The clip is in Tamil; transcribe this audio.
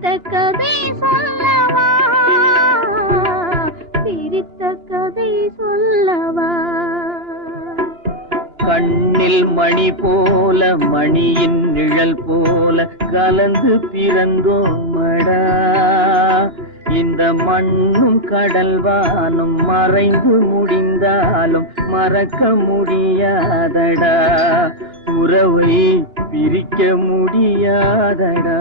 பிரித்த கதை சொல்லவா, பிரித்த கதை சொல்லவா. கண்ணில் மணி போல மணியின் நிழல் போல கலந்து பிறந்தோமடா. இந்த மண்ணும் கடல்வானும் மறைந்து முடிந்தாலும் மறக்க முடியாதடா. உறவை பிரிக்க முடியாதடா.